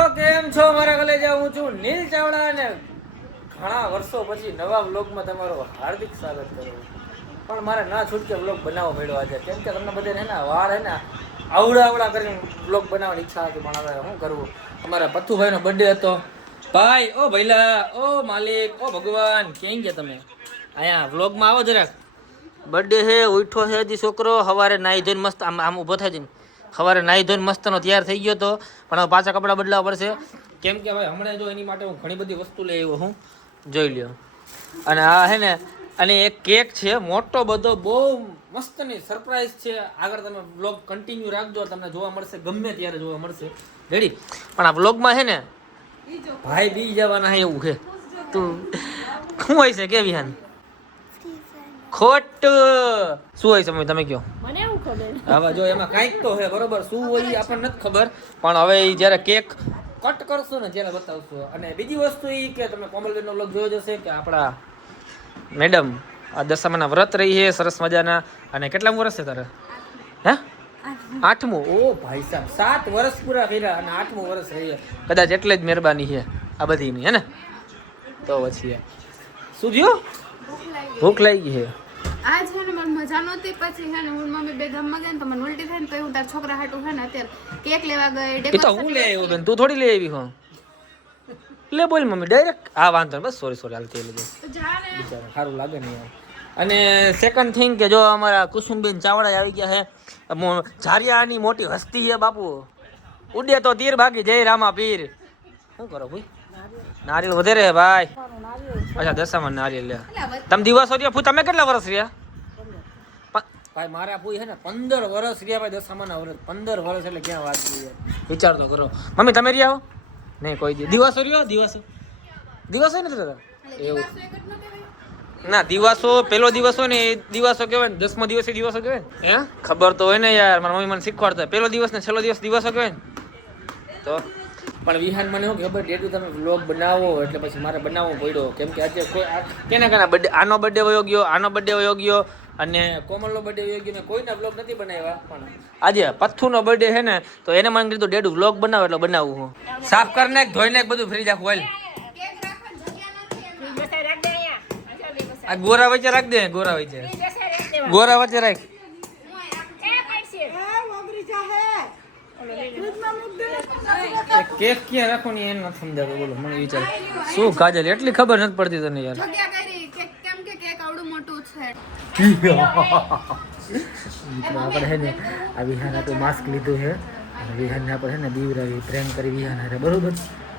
તો કેમ છો મારા કલેજા? હું છું નીલ ચાવડા અને ઘણા વર્ષો પછી નવા વ્લોગમાં તમારું હાર્દિક સ્વાગત કરું. પણ મારે ના છૂટકે વ્લોગ બનાવવો પડ્યો આજે, કેમ કે તમને બધાને ને વાળ હે ને આવડા કરીને વ્લોગ બનાવવાની ઈચ્છા હતી, પણ હવે શું કરવું. અમારા પથ્થુભાઈનો બર્થડે હતો. ભાઈ ઓ ભૈલા, ઓ માલિક, ઓ ભગવાન, ક્યાં ગયા તમે? અહીંયા વ્લોગમાં આવો જરાક. બર્થડે છે, ઉઠો છે હજી છોકરો. સવારે નાહી ધોઈને મસ્ત આમ ઊભો થાય છે. સવારે નાહી ધોઈને મસ્તનો તૈયાર થઈ ગયો હતો, પણ હવે પાછા કપડાં બદલાવવા પડશે, કેમ કે ભાઈ હમણાં જો એની માટે હું ઘણી બધી વસ્તુ લઈ આવ્યો હું, જોઈ લ્યો. અને આ હે ને, અને એક કેક છે મોટો બધો, બહુ મસ્તની સરપ્રાઈઝ છે. આગળ તમે વ્લોગ કન્ટિન્યુ રાખજો, તમને જોવા મળશે, ગમે ત્યારે જોવા મળશે. રેડી? પણ આ વ્લોગમાં છે ને ભાઈ બી જવાના છે એવું છે. તું શું હોય છે કે વિહાન? ખોટ શું હોય છે તમે કહો? મને એવું ખબર. હવે જો એમાં કાંઈક તો છે, બરોબર. શું હોય એ આપણને નથી ખબર, પણ હવે એ જ્યારે કેક કટ કરશો ને ત્યારે બતાવશો. અને બીજી વસ્તુ એ કે તમે કોમલબેનનો વ્લોગ જોયો જશે કે આપણા મેડમ આ દશામાના વ્રત રહી છે સરસ મજાના. અને કેટલા વર્ષ છે તારે? હે? 8મું. ઓ ભાઈ સાહેબ, 7 વર્ષ પૂરા કર્યા અને 8મું વર્ષ રહી. કદાચ એટલે જ મહેરબાની છે આ બધીની, હે ને? તો પછી શું થયું? ભૂખ લાગી છે. આજ છે ને મને મજા નહોતી, પછી છે ને હું મમ્મી બે ગામમાં ગઈ ને તો મને ઉલટી થાય ને તો હું તાર છોકરા હાટું છે ને અત્યારે કેક લેવા ગઈ. એ તો હું લઈ આવ્યો બેન, તું થોડી લઈ આવી હો. લે બોલ મમ્મી ડાયરેક્ટ. હા વાંધો નહીં, બસ સોરી હાલતી લેજો. બિચારા સારું લાગે નહીં. અને સેકન્ડ થિંગ કે જો અમારા કુસુમબેન ચાવડા આવી ગયા છે. ઝારિયાની મોટી હસ્તી છે બાપુ. ઉડે તો તીર ભાગી જય રામા પીર. શું કરો ભાઈ? નારિયેળ વધારે હે ભાઈ. અચ્છા દશામાં નારિયેળ લે. તમે દિવસો રહ્યા ફૂ, તમે કેટલા વર્ષ રહ્યા? ભાઈ મારા ફૂઈ છે ને 15 વર્ષ રહ્યા ભાઈ દશામાના વર્ષ. 15 વર્ષ એટલે ક્યાં વાત કરી? વિચાર તો કરો. મમ્મી તમે રહ્યા હો? નહીં કોઈ દિવસો રહ્યો? દિવસો નથી થતા એવું ના. દિવસો પેલો દિવસ હોય ને એ દિવસો કહેવાય ને, 10મો દિવસ એ દિવસો કહેવાય ને. હે ખબર તો હોય ને યાર, મારા મમ્મી મને શીખવાડતા. પેલો દિવસ ને છેલ્લો દિવસ દિવસો કહેવાય ને. તો પણ વિહાન મને શું ખબર, ડેડુ તમે વ્લોગ બનાવો એટલે પછી મારે બનાવવો પડ્યો, કેમ કે આજે કોઈ કેના બર્થડે, આનો બર્થડે વયો ગયો, આનો બર્થડે વયો ગયો અને કોમલનો બર્થડે વયો ગયો ને કોઈના વ્લોગ નથી બનાવ્યા. પણ આજે પથ્થુનો બર્થડે છે ને તો એને મને કીધું ડેડુ વ્લોગ બનાવો એટલે બનાવું હું. સાફ કરી નાખ, ધોઈ નાખ બધું, ફ્રીજ આખું હાલ. આ ગોરા વચ્ચે રાખ દે, ગોરા વચ્ચે રાખ. કેક ક્યાં રાખો ને એને નથી સમજાતું. બોલો મને વિચાર શું કાજલ એટલી ખબર નથી પડતી તને યાર. આપણે છે ને આ વિહાન આપણે માસ્ક લીધું છે અને વિહાનને આપણે છે ને બીવરાવી પ્રેમ કરી વિહાન હારે, બરોબર.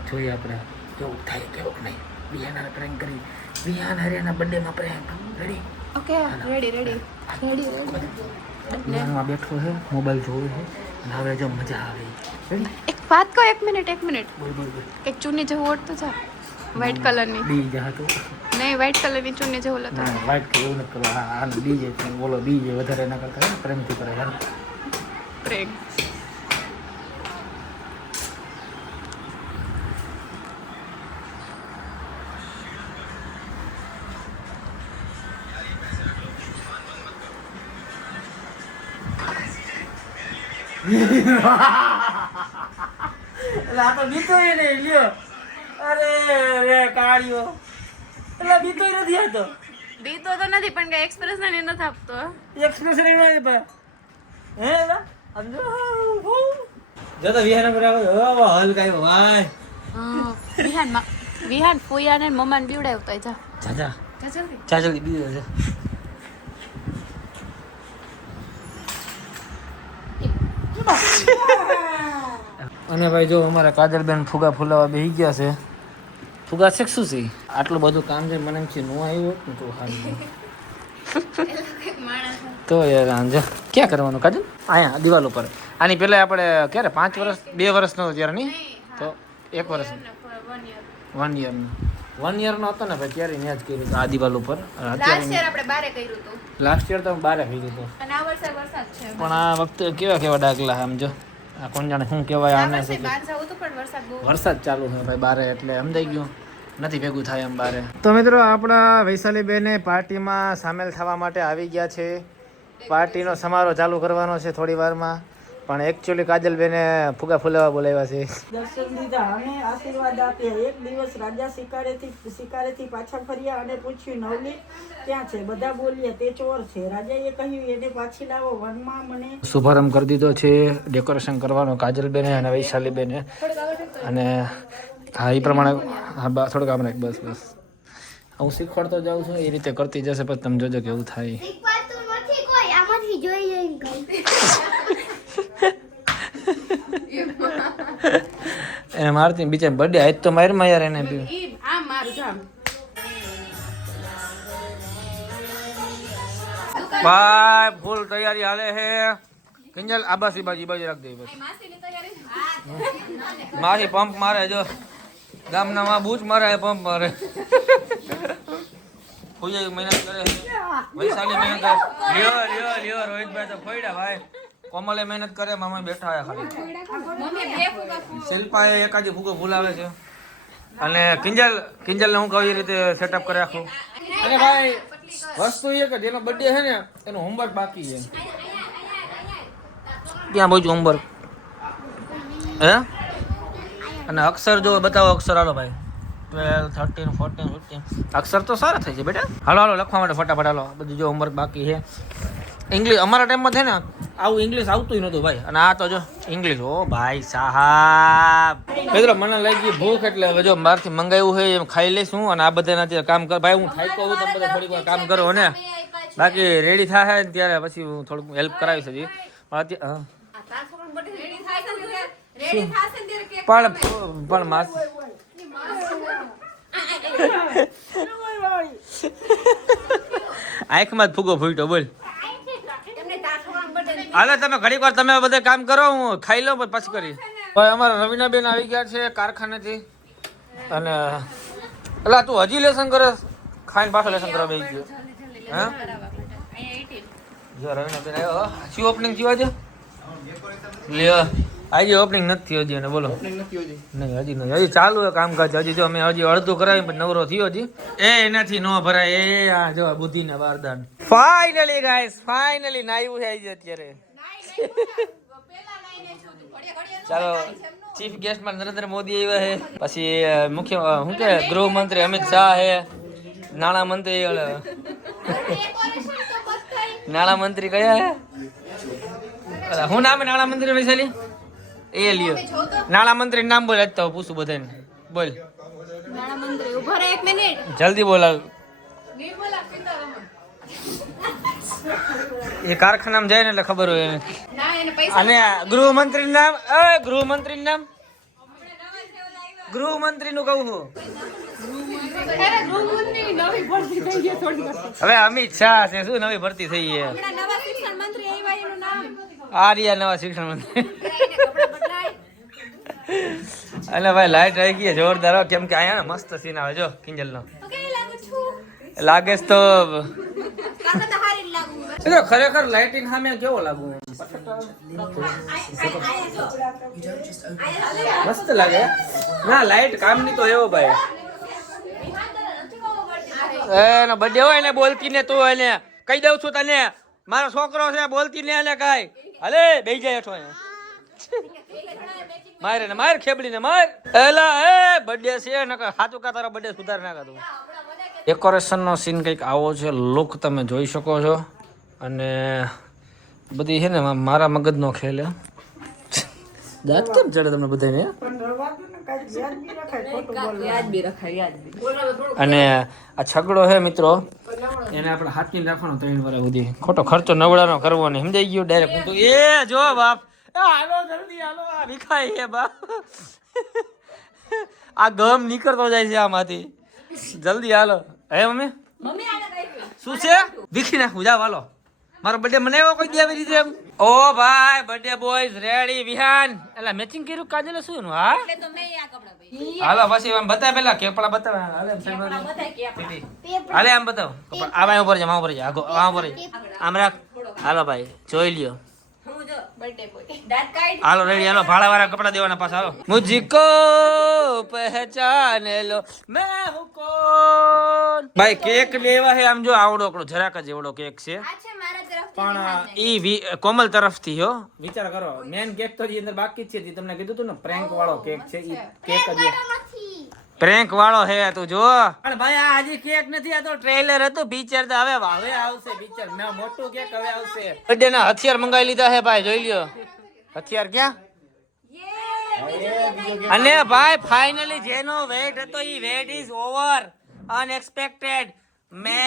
જોઈએ આપણે કેવું થાય કેવું નહીં. વિહાન હારે પ્રેમ કરી, વિહાન હારે એના બર્થડેમાં પ્રેમ. રેડી? Okay ready. વિહાનમાં બેઠો છે, મોબાઈલ જોવે છે અને હવે જો મજા આવે. એક વાત કહો, એક મિનિટ બોલ. એક ચૂની જેવું ઓઢતો જા, વ્હાઈટ કલરની. બી જા તો નહીં, વ્હાઈટ કલરની ચૂની જેવું લતો. વાઈટ કે એવું નથી કરવા. હા બીજે બોલો, બીજે વધારે ના કરતા પ્રેમથી કરે યાર. પ્રેમ એટલે આ તો બીતો નહીં લ્યો. અરે રે કાળિયો, એટલે બીતો નથી આવતો. બીતો તો નથી પણ કઈ એક્સપ્રેશન એ નથી આપતો. એક્સપ્રેશન એમાં હે એલા સમજો. જો તો વિહાન પર આવો હલ કાઈ ભાઈ. વિહાન ફોયાને મમ્માને બીવડાવતો જા. જા જલ્દી બીજો છે. અને ભાઈ જો અમારા કાજલબેન ફુગા ફૂલાવા બેસી ગયા છે. ફુગા છે શું છે? આટલું બધું કામ છે, મને એમ છે નો આવ્યો ને તો હાલ તો યાર આંજા ક્યાં કરવાનું કાજલ? અહીંયા દિવાલ ઉપર. આની પહેલા આપણે ક્યારે 5 વર્ષ 2 વર્ષનો ત્યારે નહીં તો 1 વર્ષ 1 યરનો હતો ને ભાઈ, ત્યારે ત્યાં જ કર્યું હતું આ દિવાલ ઉપર. લાસ્ટ યર તો બારે કર્યું હતું, પણ આ વખતે કેવા ડાગલા આમ જો. આ કોણ જાણે શું કહેવાય આને. વરસાદ ચાલુ છે ભાઈ બારે, એટલે સમજાઈ ગયું નથી ભેગું થાય એમ બારે. તો મિત્રો આપણા વૈશાલી બેને પાર્ટીમાં સામેલ થવા માટે આવી ગયા છે. પાર્ટીનો સમારોહ ચાલુ કરવાનો છે થોડી વારમાં. પણ એકચ્યુઅલી કાજલબેને ફુગા ફુલાવા બોલાવ્યા છે. દર્શન દીધા અને આશીર્વાદ આપ્યા. એક દિવસ રાજા શિકારેથી પાછા ફર્યા અને પૂછ્યું, નવલી ક્યાં છે? બધા બોલ્યા, તે ચોર છે. રાજાએ કહ્યું, એને પાછી લાવો. વનમાં મને શુભારંભ કરી દીધો છે ડેકોરેશન કરવાનો કાજલબેને અને વૈશાલીબેને. અને હા એ પ્રમાણે હા થોડુંક આમ રાખ બસ બસ. હું શીખવાડતો જાઉં છું એ રીતે કરતી જશે પછી તમે જોજો કેવું થાય. એને મારતી બીજા બર્થડે આજ તો મારમાં યાર એને બી. આમ મારું જામ ભાઈ ફૂલ તૈયારી હાલે છે. કિંજલ આબાસી બાજી રાખ દે બસ. મારી પંપ મારે જો ગામના માં બૂચ મારે પંપ મારે. પૂજા મહેનત કરે છે, વૈશાલી મહેનત કરે. લ્યો રોહિતભાઈ તો ફોડ્યા ભાઈ. કોમલે મહેનત કરે, મામા બેઠા છે ખાલી. શિલ્પાએ એકાદી ફૂગો ભૂલાવે છે. અને કિંજલને હું કહું એ રીતે સેટઅપ કરે આખું. અને ભાઈ વસ્તુ એ કે જેનો બર્થડે છે ને એનું હોમવર્ક બાકી છે. ક્યાં પહોંચ્યું હોમવર્ક હે? અને અક્ષર જો બતાવો અક્ષર. હાલો ભાઈ 12, 13, 14, 15 અક્ષર તો સારા થઈ છે બેટા. હાલો લખવા માટે ફટાફટ હાલો. બધું જો હોમવર્ક બાકી છે. ઇંગ્લિશ અમારા ટાઈમમાં છે ને આવું ઇંગ્લિશ આવતું નહોતું ભાઈ. અને આ તો જો ઇંગ્લિશ. ઓ ભાઈ સાહેબ મિત્રો મને લાગી ભૂખ એટલે હવે જો બહારથી મંગાવ્યું હોય એમ ખાઈ લઈશું. અને આ બધા અત્યારે કામ કર ભાઈ. હું થાક્યો હું, તમે બધા થોડીક વાર કામ કરો ને બાકી રેડી થાય ને ત્યારે પછી હું થોડુંક હેલ્પ કરાવીશ હજી. પણ માસ આંખમાં જ ફૂગો ફૂટ્યો બોલ. હાલે તમે ઘડીક વાર તમે બધા કામ કરો, હું ખાઈ લઉં પછી કરી. ભાઈ અમારા રવિનાબેન આવી ગયા છે કારખાનેથી. અને એટલે તું હજી લેસન કરે? ખાઈને પાછો લેસન કરવા બેસી ગયો. હા જો રવિનાબેન આવ્યો. શું ઓપનિંગ થયું આજે? લ્યો આજે ઓપનિંગ નથી થયો હજી. અને બોલો નહીં હજી નહીં, હજી ચાલુ છે કામકાજ. હજી જો અમે હજી અડધું કરાવી પછી નવરો થયો હજી. એનાથી ન ભરાય. એ આ જો બુદ્ધિના બારદાન. ફાઇનલી ગાઈસ ફાઇનલી નાયું છે આજે અત્યારે. ચાલો ચીફ ગેસ્ટમાં નરેન્દ્ર મોદી આવ્યા છે. પછી મુખ્ય શું કે ગૃહમંત્રી અમિત શાહ છે. નાણામંત્રી કયા હે? હું નામ નાણામંત્રી વૈશાલી એ લ્યો. નાણામંત્રી નામ બોલ તો પૂછું બધાને. બોલ નાણામંત્રી ઉભો રહે 1 મિનિટ. જલ્દી બોલાવ. એ કારખાનામાં જાય ને એટલે ખબર હોય એને. અને ગૃહમંત્રી નામ ગૃહમંત્રી નામ ગૃહમંત્રી નું કહું છું. હવે અમિત શાહ છે શું નવી ભરતી થઈ છે? આ રહ્યા નવા શિક્ષણ મંત્રી. અને ભાઈ લાઈટ રહી ગઈ જોરદાર. કેમ કે અહીંયા મસ્ત સીન આવે જો કિંજલ નો. લાગે તો ખરેખર લાઇટિંગ સામે કેવો લાગુ? મસ્ત લાગે ના. લાઈટ કામ ની તો એવો ભાઈ. એનો બર્થડે હોય ને બોલતી ને તું એને કહી દઉં છું તને મારો છોકરો છે બોલતી ને એને કાઈ હાલે બેસી જાય હેઠો. મારે ને માર ખેબડી ને માર. એલા એ બર્થડે છે ને સાચું કા તારો બર્થડે સુધાર નાખા તું. ડેકોરેશન નો સીન કંઈક આવો છે. લુક તમે જોઈ શકો છો. અને બધી છે ને મારા મગજનો ખેલ હે. દાંત કેમ ચડે તમને બધાને? અને આ છગડો છે મિત્રો એને આપણે હાથની રાખવાનો 3 વર્ષ સુધી. ખોટો ખર્ચો નવડાનો કરવો નહીં સમજાઈ ગયું ડાયરેક્ટ. તું એ જો બાપ હાલો જલ્દી હાલો. આ વિખાય છે બાપ. આ ગમ નીકળતો જાય છે આમાંથી. જલ્દી હાલો. હે મમ્મી શું છે? વિખી નાખું જાવ હાલો. મારો બર્થડે મનાવ્યો કોઈ દેવી રીતે એમ. ઓ ભાઈ બર્થડે બોયઝ રેડી. વિહાન એટલે મેચિંગ કર્યું કાજલે શું એનું? હા હાલો પછી આમ બતાવ પેલા કેપડા બતાવ. હાલે આમ બતાવ. આમાં ઉપર જા આમ ઉપર જા આમ ઉપર આમ રાખ. હાલો ભાઈ જોઈ લ્યો. બર્થડે બોય હાલો રેડી હાલો ભાડાવાળા કપડા દેવાના પાછા હાલો મુझको પહેચાન લો मैं हूं कौन ભાઈ કેક લેવા હે આમ જો આવડો એકડો જરાક જ એવડો કેક છે આ છે મારા તરફથી પણ ઈ કોમલ તરફથી હો વિચાર કરો મેન કેક તો ઈ અંદર બાકી જ છે ઈ તમને કીધું તું ને પ્રેન્ક વાળો કેક છે ઈ કેક જ પ્રેન્ક વાળો હે તું જો પણ ભાઈ આ હજી કેક નથી આ તો ટ્રેલર હતું પિક્ચર તો હવે આવશે પિક્ચર ના મોટું કેક હવે આવશે બર્થડે ના હથિયાર મંગાવી લીધા હે ભાઈ જોઈ લ્યો હથિયાર ક્યાં અને ભાઈ ફાઇનલી જેનો વેટ હતો ઈ વેટ ઇઝ ઓવર અનએક્સપેક્ટેડ મે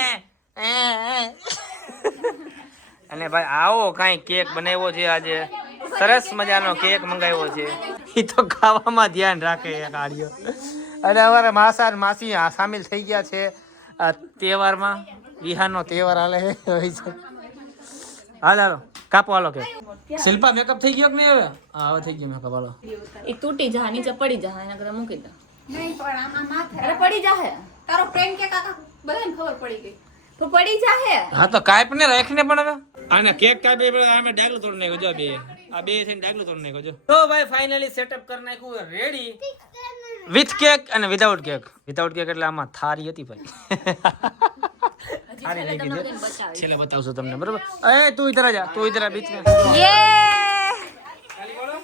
અને ભાઈ આવો કાઈ કેક બનાવ્યો છે આજે સરસ મજાનો કેક મંગાવ્યો છે ઈ તો ખાવામાં ધ્યાન રાખે એ ગાડીઓ અને અમારા માસા અને માસી સામેલ થઈ ગયા છે આ તહેવારમાં વિહારનો તહેવાર હાલે છે હાલ હાલો કાપો હાલો કે શિલ્પા મેકઅપ થઈ ગયો કે નહીં હવે હા હવે થઈ ગયો મેકઅપ હાલો એ તૂટી જા નીચે પડી જા એના કરતા મૂકી દે નહીં પણ આમાં માથે અરે પડી જાહે તારો પ્રેમ કે કાકા બધાને ખબર પડી ગઈ તો પડી જાહે હા તો કાઈપ ને રાખને પણ હવે આને કેક કાપી અમે ડાગલું તોડ નાખ્યો જો બે આ બે થઈને ડાગલું તોડ નાખ્યો જો તો ભાઈ ફાઇનલી સેટઅપ કરી નાખ્યું રેડી વિથ કેક અને વિધાઉટ કેક એટલે આમાં થારી હતી ભાઈ થારી લઈ ગઈ છેલ્લે બતાવશું તમને બરોબર એ તું ઇધર આ જા તું ઇધર આ બીચ में યે ખાલી બોલો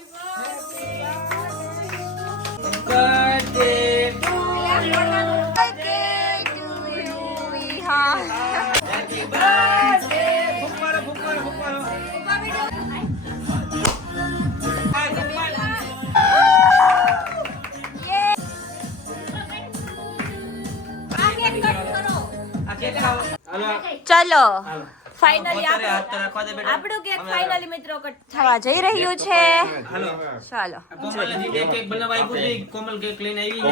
બર્થડે હેપી બર્થડે ફુકવારો ચલો ફાઇનલી આપણું કેક ફાઇનલી મિત્રો કટ થવા જઈ રહ્યું છે ચાલો કોમલ કેક લઈને આવી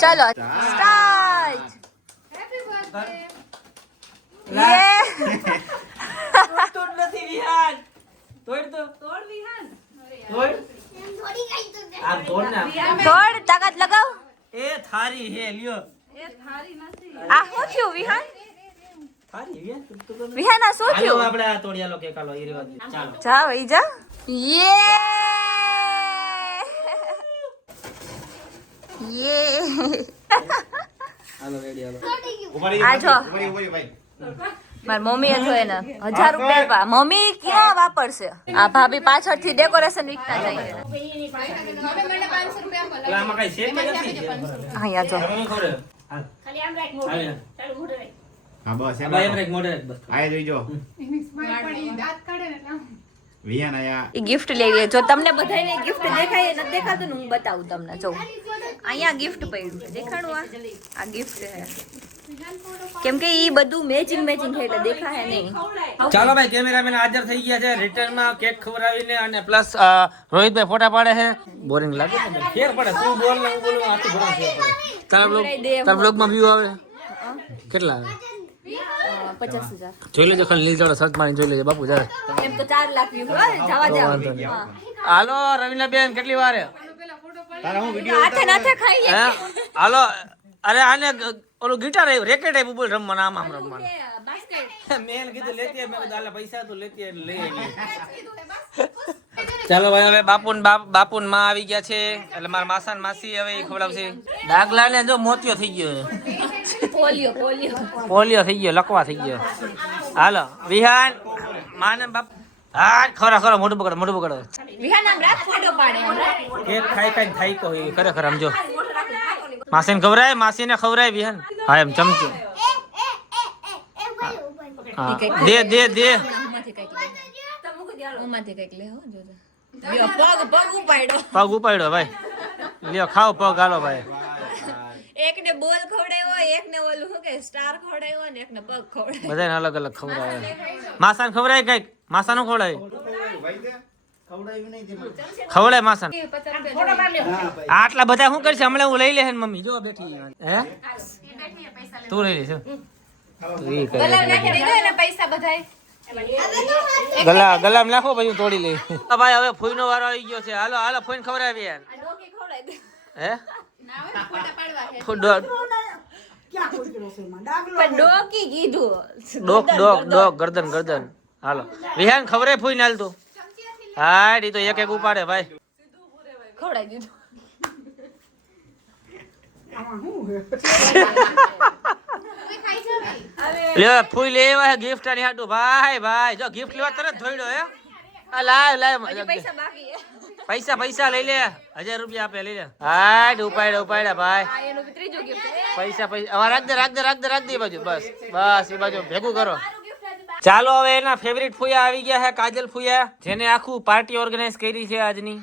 ચલો સ્ટાર્ટ હેપી બર્થડે યે નથી વિહાન તોડ વિહાન આ તોડ ના થોડ તાકાત લગાવ એ થારી હે લ્યો આ શું થયું વિહાન થારી વિહાન વિહાન આ શું હાલો થયું આપણે આ તોડિયાલો કેક હાલો ઈ રેવા દે ચાલો જાઓ ઈ જા યે યે હાલો રેડી હાલો આ જો મારી મમ્મીએ તો એને 1000 રૂપિયા આપ્યા મમ્મી ક્યાં વાપરશે આ ભાભી પાછળથી ડેકોરેશન વીકતા જાય છે હવે મને 500 રૂપિયા આપો તો આમાં કઈ સેટ નથી અહીંયા જો હું ખબર હાલ ખાલી આમ રાખ મોઢે ચાલુ મોઢે રાખ હા બસ એમ ભાઈ એમ એક મોઢે રાખ બસ આય જોઈજો સ્માઈલ પડી દાંત કાઢે ને આમ વિહાન આયા એ ગિફ્ટ લેવી જો તમને બધાને ગિફ્ટ દેખાય નથી દેખાતું ને હું બતાવું તમને જો અહીંયા ગિફ્ટ પડ્યું છે દેખાણું આ ગિફ્ટ છે કેમ કે ઈ બધું મેચિંગ છે એટલે દેખાય નહીં ચાલો ભાઈ કેમેરામેન હાજર થઈ ગયા છે રિટર્ન માં કેક ખવડાવીને અને પ્લસ રોહિતભાઈ ફોટા પાડે છે બોરિંગ લાગે છે ફેર પડે તું બોલ ને હું બોલું આથી ઘણો ફેર પડે તારા બ્લોગ માં વ્યૂ આવે કેટલા આવે 50,000 જોઈ લેજો ખાલી લીલ સર્ચ મારીને જોઈ લેજો બાપુ જા એમ તો 4 લાખ વ્યૂ જવા વાંધો નહીં. જાવ હાલો રવિના બેન કેટલી વાર હે તારા હું વિડિયો હાથે નાથે ખાઈ હે હાલો અરે આને ઓલું ગિટાર આવ્યું રેકેટ આવ્યું બોલ રમવાના આમ રમવાના મેન કીધું લેતી મેં કીધું આલે પૈસા તું લેતી એટલે લઈ આવી ચાલો ભાઈ હવે બાપુન માં આવી ગયા છે એટલે મારા માસા ને માસી હવે ઈ ખવડાવશે ડાગલા ને જો મોતિયો થઈ ગયો પોલિયો થઈ ગયો લકવા થઈ ગયો હાલો વિહાન માને બાપ હા ખરા મોઢું પકડો વિહાન આમ રાખ ફોટો પાડે કેક ખાઈ થાય તો એ ખરેખર આમ જો માસીને ખવરાય વિહાન હા એમ ચમચી હા દે ઉમાંથી કઈક લે હો જોજો પગ ઉપાડ્યો પગ ઉપાડ્યો ભાઈ લ્યો ખાઓ પગ હાલો ભાઈ એકને બોલ ખવડાવ્યો એકને ઓલું શું કે સ્ટાર ખવડાવ્યો અને એકને પગ ખવડાવ્યો બધાને અલગ અલગ ખવડાવે માસાને ખવડાય કઈક માસાનું ખવડાય ખવડાય માસાને આટલા બધા શું કરશે હમણાં હું લઈ લે મમ્મી જો બેઠી હે તું લઈ લેશે પૈસા બધાય ગલામ નાખો પછી તોડી લઈ ભાઈ હવે ફૂઈનો વારો આવી ગયો છે હાલો ફૂઈને ખવડાવી યાર હે ક્યાં કોઈ છે એમાં ડાગલો પણ ડોકી કીધું ડોક ગરદન હાલો વિહાન ખબરે ફૂઈ નાલ તું હા ઈ તો એક એક ઉપાડે ભાઈ ખવડાવી દીધું. આમાં શું છે? લે ફૂઈ લેવા ગિફ્ટ આની હાટું ભાઈ ભાઈ જો ગિફ્ટ લેવા તરત ધોઈડો હે આ લાવ લાવ હજી પૈસા બાકી છે. પૈસા લઈ લે 1000 રૂપિયા આપે લઈ લે હા ઉપાડ્યા ભાઈ આ એનું ત્રીજું gift છે. પૈસા હવે રાખ દે એ બાજુ બસ એ બાજુ ભેગું કરો ચાલો હવે એના ફેવરિટ ફૂયા આવી ગયા છે કાજલ ફૂયા જેને આખું પાર્ટી ઓર્ગેનાઇઝ કરી છે આજની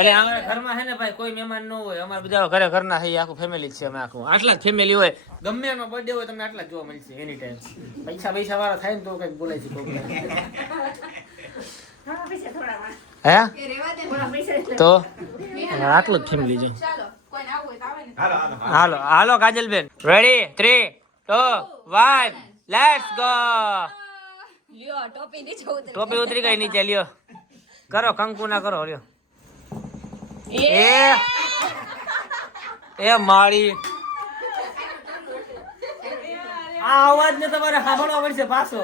અને અમારા ઘરમાં છે ને ભાઈ કોઈ મહેમાન ન હોય અમારા બધા ઘરના છે આખું ફેમિલી છે અમે આખું આટલા જ ફેમિલી હોય ગમે એનો બર્થડે હોય તમને આટલા જ જોવા મળશે એની ટાઈમ પૈસા વાળા થાય ને તો કઈક બોલાય છે કોક હે તો આટલું જ ફેમિલી છે ચાલો કોઈને આવું હોય તો આવે ને. હાલો હાલો હાલો કાજલબેન રેડી 3 2 1 લેટ્સ ગો લ્યો ટોપી નીચે ઉતરી. ટોપી ઉતરી ગઈ નીચે લ્યો કરો કંકુ ના કરો લ્યો એ મારી આ અવાજ ને તમારે સાંભળવા પડશે પાછો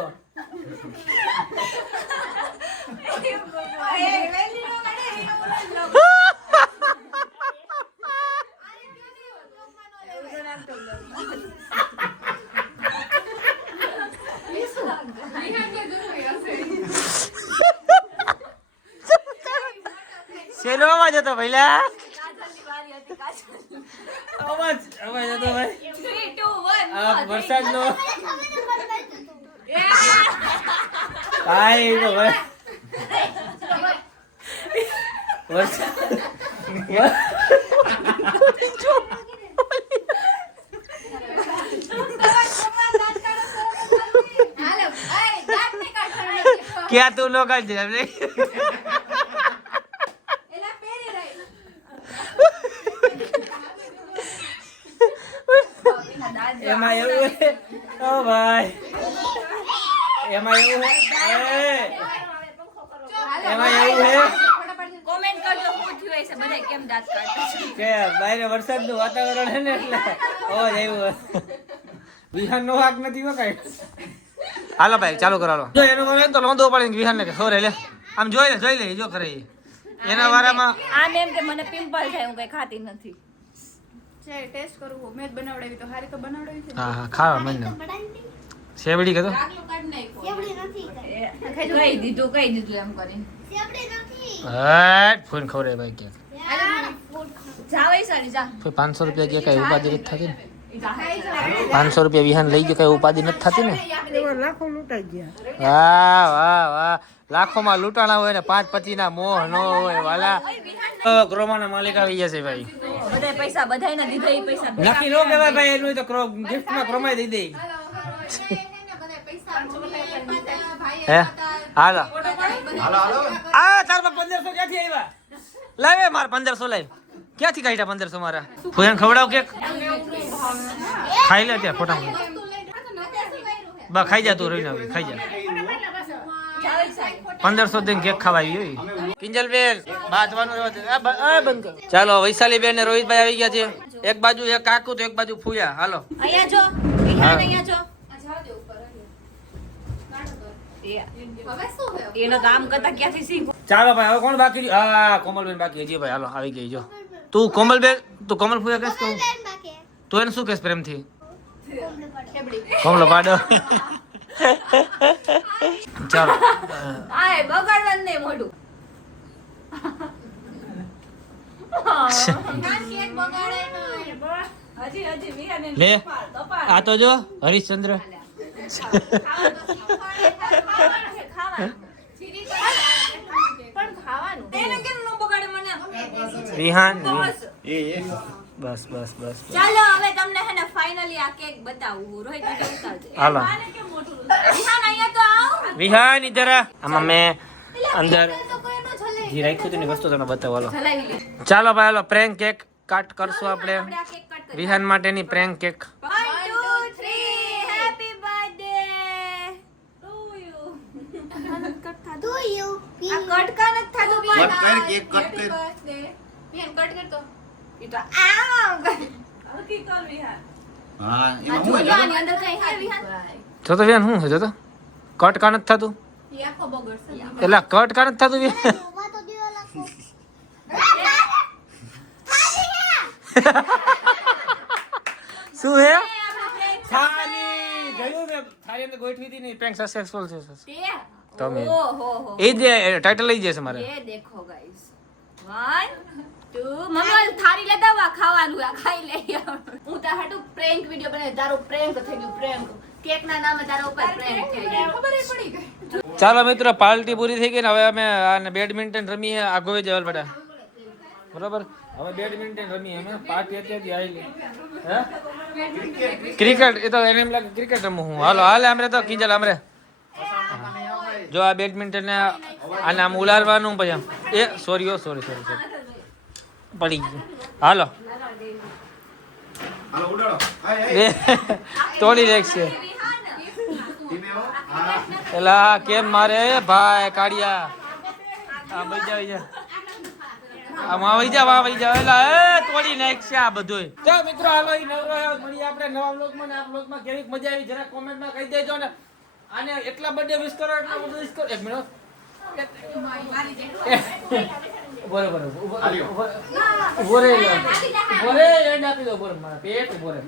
શેનો અવાજ હતો પહેલા અવાજ હતો ભાઈ 3 2 1 આ વરસાદ નો ભાઈ વરસાદ હાલો એ દાંત ને કાઢવાનો. ક્યાં તું નો કાઢ દે એલા પહેરી રહી. એમાં એવું હે ઓ ભાઈ એમાં એવું હે એમાં એવું હે કોમેન્ટ કરજો શું થયું હશે બધાય કેમ દાંત કાઢતા છે. કે બહાર વરસાદનું વાતાવરણ હે ને એટલે અવાજ આવ્યો વિહાન નો વાક નથી હો કાઈ હાલો ભાઈ ચાલુ કરાવો જો એનો વારો તો લોંદો પાડીને વિહાન ને કે સોરે લે આમ જોઈ લે જો કરે ઈ. એના વારામાં આમ એમ કે મને પિમ્પલ થાય હું કઈ ખાતી નથી. છે ટેસ્ટ કરવું મેં જ બનાવડાવી તો હારી તો બનાવડાવી છે. હા ખાવા મને શેવડી કહેતો આગલું કાઢ નાખ્યો. કહી દીધું એમ કરીને હટ ફોન ખવરે ભાઈ કે જાવે સારી જા 500 રૂપિયા કે કઈ ઉપાધિ નથી થતી ને ખાઈ જાઓ. 500 રૂપિયા વિહાન લઈ ગયો કઈ ઉપાધિ નથી થતી ને એવા લાખો લૂંટાઈ ગયા. વાહ લાખોમાં લૂંટાણા હોય ને 5-25 ના મોહ ન હોય વાલા ક્રોમાના માલિક આવી જશે ભાઈ બધાય પૈસા બધાયને દીધા ઈ પૈસા નક્કી નો કહેવાય ભાઈ એનું તો ગિફ્ટ માં ક્રોમાઈ દઈ દે હે હાલો હાલો આ તાર 1500 ક્યાંથી આવ્યા લાવે માર 1500 લાવ ક્યાંથી કાઢ્યા 1500 મારા ફોન ખવડાવ કેક ખાઈ લે ત્યાં ફોટા બા ખાઈ જા તું રહીને આવી ખાઈ જા 1500 દઈને કેક ખાવા આવી હોય કિંજલબેન બાંધવાનું રહેવા દે. આ બંધ કર ચાલો વૈશાલીબેન ને રોહિતભાઈ આવી ગયા છે એક બાજુ એક કાકુ તો એક બાજુ ફૂયા હાલો અહીંયા જો વિહાન અહીંયા જો હવે શું હે? એનો કામ કરતા ક્યાંથી શીખો. ચાલો ભાઈ હવે કોણ બાકી રહ્યું? હા કોમલબેન બાકી હજી ભાઈ હાલો આવી ગઈ જો તું કોમલબેન તું કોમલ ફૂયા કહેશ તો તું એને શું કહેશ પ્રેમથી કોમલો પાડો ચાલો આય બગાડવાનું નહીં મોઢું. કેક બગાડે નહીં. હજી વિહાને લે આ તો જો હરીશચંદ્ર પણ ખાવાનું. એને કેમ ન બગાડે મને? વિહાન એ બસ ચાલો હવે તમને હે ને ફાઇનલી આ કેક બતાવું. રોહિત વિડિયો ઉતારજે. હાલો આને કેમ મોટું વિહાન અહીંયા તો આવ. વિહાન ઇધર આ. આમાં મેં અંદર તો કોઈ નો છલે. જે રાખ્યું હતું ને વસ્તુ તમને બતાવો હાલો ચલાવી લે. ચાલો ભાઈ હાલો પ્રેન્ક કેક કાટ કરશું આપણે આપણે આ કેક કટ કરીએ. વિહાન માટેની prank cake 1 2 3 happy birthday to you. આ કટકા નથી થાતું કટ કર કેક કટ કર બેન કટ કરતો. ઈ તો આમ હકી કર વિહાન. હા આ એમાં જો હું આની અંદર કઈ હે વિહાન? જો તો વિહાન શું છે જો તો કટ કા નથી થતું એ આખો બગડશે એટલે કટ કા નથી થતું શું હે થાળી જોયું મેં થાળી અંદર ગોઠવી હતી ને પ્રેન્ક સક્સેસફુલ છે તમે ઓહો એ જે ટાઇટલ લઈ જશે મારે ये देखो गाइस 1 2 મમ્મી થાળી લેતા આવા ખાવાનું આ ખાઈ લઈ હું તાર હાટુ પ્રેન્ક વિડિયો બનાવી તારો પ્રેન્ક થઈ ગયું પ્રેન્ક કેક ના નામે તારા ઉપર પ્રેન્ક થઈ ગયું ખબર પડી ગઈ ચાલો મિત્રો પાર્ટી પૂરી થઈ ગઈ ને હવે અમે આને બેડમિન્ટન રમીએ આગળ જવાલ બેટા બરાબર હવે બેડમિન્ટન રમીએ અમે પાર્ટી અત્યારથી આવેલી હે ક્રિકેટ એ તો એને એમ લાગે ક્રિકેટ રમું હું હાલો હાલે અમે તો કિંજલ અમરે જો આ બેડમિન્ટન ને આને આમ ઉલારવાનું પછી આમ એ સોરી સોરી પડી ગયું હાલો હાલો ઉડાડો હાય એ તોડી નાખશે ધીમે હો હા એલા કેમ મારે ભાઈ કાઢિયા આ બજાવી જા આ માવી જા એલા એ તોડી નાખશે આ બધુંય તો મિત્રો હાલો ઈ નવરો મળીએ આપણે નવા વ્લોગમાં ને આ વ્લોગમાં કેવી મજા આવી જરા કોમેન્ટમાં કહી દેજો ને આને એટલા બર્થડે વિશ કરો એટલા બધું વિશ કરો એક મિનિટ બરોબર ઉભો રે એન્ડ આપી દો બરોબર મારા પેટ ઉભો રે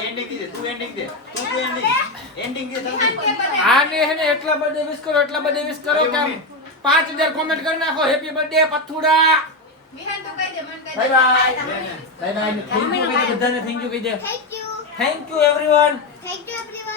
એન્ડિંગ દે તું એન્ડિંગ દે એન્ડિંગ દે આને હે ને એટલા બર્થડે વિશ કરો કે આમ 5000 કોમેન્ટ કરી નાખો હેપી બર્થડે પથુડા વિહાન તો કહી દે મન કહી બાય બાય થેન્ક યુ બધાને થેન્ક યુ કહી દે thank you everyone thank you everyone